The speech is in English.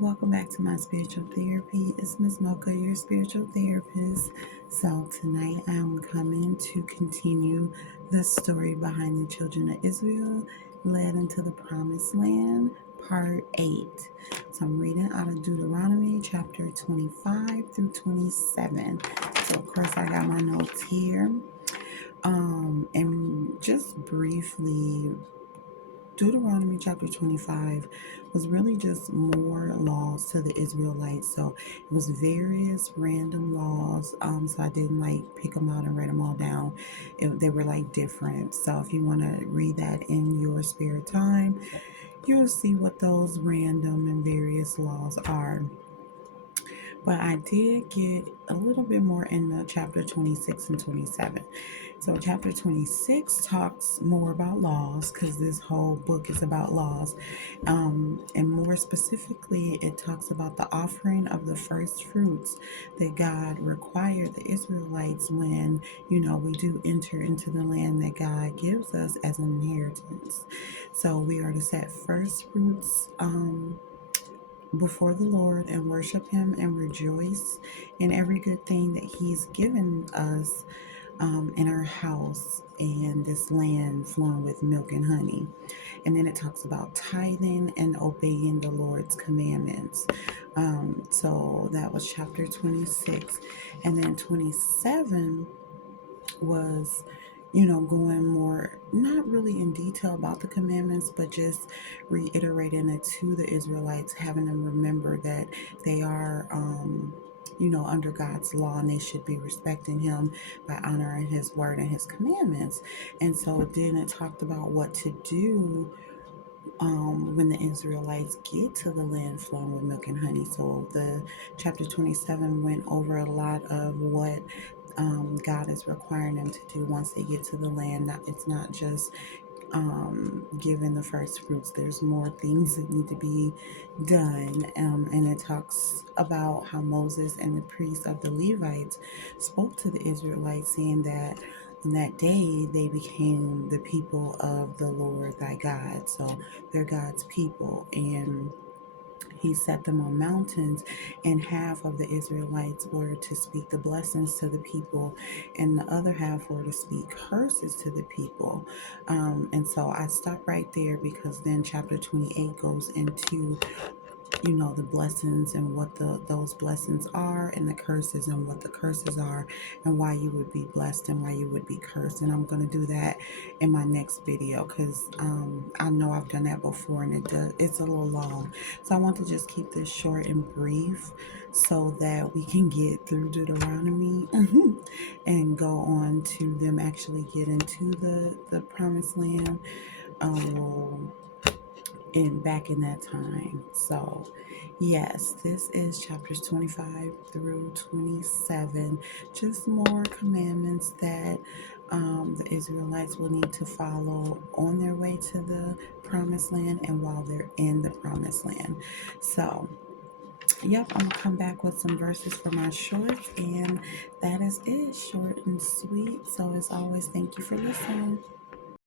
Welcome back to my spiritual therapy. It's Miss Mocha, your spiritual therapist. So tonight I'm coming to continue the story behind the children of Israel led into the promised land, part 8. So I'm reading out of Deuteronomy chapter 25 through 27. So of course I got my notes here. And just briefly, Deuteronomy chapter 25 was really just more laws to the Israelites. So it was various random laws. So I didn't like pick them out and write them all down. They were like different. So if you want to read that in your spare time, you'll see what those random and various laws are. But I did get a little bit more in the chapter 26 and 27. So, chapter 26 talks more about laws because this whole book is about laws. And more specifically, it talks about the offering of the first fruits that God required the Israelites when, we do enter into the land that God gives us as an inheritance. So, we are to set first fruits. Before the Lord and worship Him and rejoice in every good thing that He's given us in our house and this land flowing with milk and honey. And then it talks about tithing and obeying the Lord's commandments. So that was chapter 26. And then 27 was going more, not really in detail about the commandments, but just reiterating it to the Israelites, having them remember that they are, under God's law and they should be respecting Him by honoring His word and His commandments. And so then it talked about what to do when the Israelites get to the land flowing with milk and honey. So the chapter 27 went over a lot of what God is requiring them to do once they get to the land. It's not just giving the first fruits. There's more things that need to be done. And it talks about how Moses and the priests of the Levites spoke to the Israelites, saying that in that day they became the people of the Lord thy God. So they're God's people. And He set them on mountains, and half of the Israelites were to speak the blessings to the people, and the other half were to speak curses to the people. And so I stop right there because then chapter 28 goes into the blessings and what those blessings are, and the curses and what the curses are, and why you would be blessed and why you would be cursed. And I'm going to do that in my next video because I know I've done that before, and it's a little long. So I want to just keep this short and brief so that we can get through Deuteronomy and go on to them actually get into the promised land. We'll back in that time. So yes, this is chapters 25 through 27. Just more commandments that the Israelites will need to follow on their way to the promised land and while they're in the promised land. So yep, I'm gonna come back with some verses for my shorts, and that is it, short and sweet. So as always, thank you for listening.